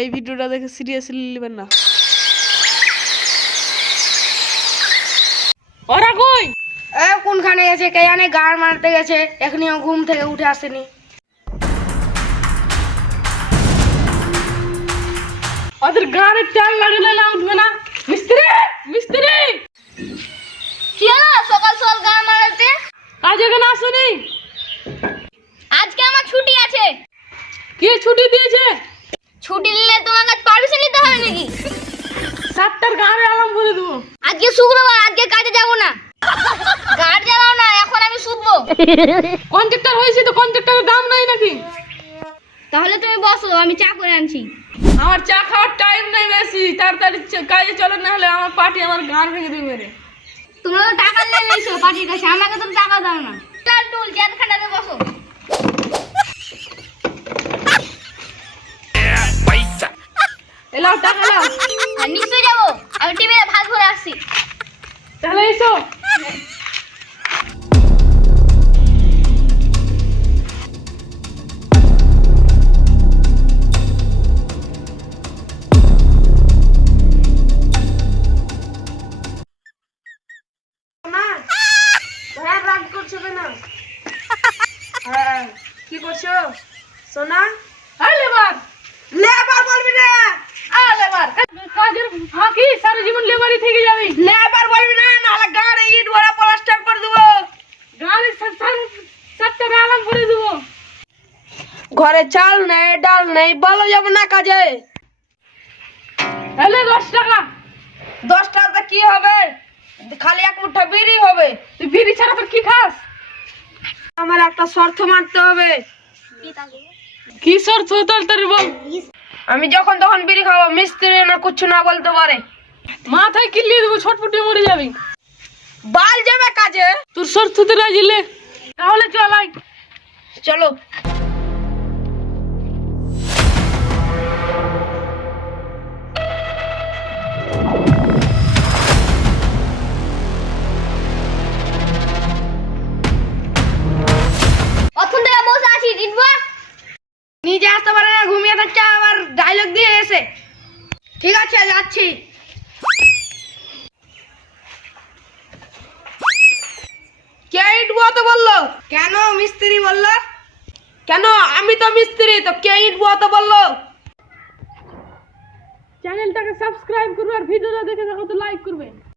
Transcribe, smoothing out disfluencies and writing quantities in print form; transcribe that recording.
এই ভিডিওটা দেখে সিরিয়াসলি নেবেন না। ওরা কই? কোনখানে গেছে কে জানে, গাড় মারতে গেছে, এখনিও ঘুম থেকে উঠে আসেনি। ওদের গাড়ে টান লাগলে না উঠবে না। মিস্ত্রি মিস্ত্রি কি হলো সকাল সকাল গাড় মারতে? আজ এখানে আসেনি? আজকে আমার ছুটি আছে। কে ছুটি দিয়েছে? ছুটি নিলে তোমার কাছে পারমিশন নিতে হবে নাকি? 7টার গাড়ে আলাম বলে দেবো। আজকে শুক্রবার, আজকে কাজে যাব না। গাড় জ্বালাও না, এখন আমি শুধবো। কন্ট্রাক্টর হয়েছে তো কন্ট্রাক্টরের দাম নাই নাকি? তাহলে তুমি বসো, আমি চা করে আনছি। আমার চা খাওয়ার টাইম নেই বেশি, তাড়াতাড়ি কাজে চলো, না হলে আমার পার্টি আমার গান ভেঙে দেবে মেরে। তোমরা তো টাকা নিয়ে নিয়েছো পার্টির কাছে, আমাকে তো টাকা দাও না। চল টুল চেয়ারখানাতে বসো। এলাও টাকা নাও। আর নিশ্চয়ই যাবো, আমি টিভিতে ভাত ভরে আসছি। তাহলে এসো। কি করছো সোনা? লেবার লেবার বলবি না, লেবার কাজের ফাঁকি সারা জীবন লেবারই থেকে যাবি। লেবার বলবি না, নাহলে গাড়ি ইট ভরা প্লাস্টার করে দেবো। গাড়ি 7টার আলাম করে দেবো। ঘরে চাল নেই, ডাল নেই, ভালো যাবো না কাজে। এলে 10 টাকা। 10 টাকা কি হবে? খালি এক মুঠা বিড়ি হবে। তুই বিড়ি ছাড়া তোর কি খাস? আমার একটা শর্ত মারতে হবে। কি শর্ত তাড়াতাড়ি বল। আমি যখন তখন বিড়ি খাবো, মিস্ত্রি না কিছু না বলতে পারে। মাথায় কিলিয়ে দেবো, ছটফটে মরে যাবি। বাল যাবে কাজে। তোর শর্ততে রাজিলে তাহলে চল আয়। চলো। অথন থেকে বসে আছি, জিতবা নিজে আসতে পারে না, ঘুমিয়ে থাকছে, আবার ডায়লগ দিয়ে এসে। ঠিক আছে যাচ্ছি। কে ইট বসাতে বললো? কেন মিস্ত্রি বললো? কেন? আমি তো মিস্ত্রি, তো কে ইট বসাতে বললো? চ্যানেলটাকে সাবস্ক্রাইব করবে আর ভিডিওটা দেখে থাকো তো লাইক করবে।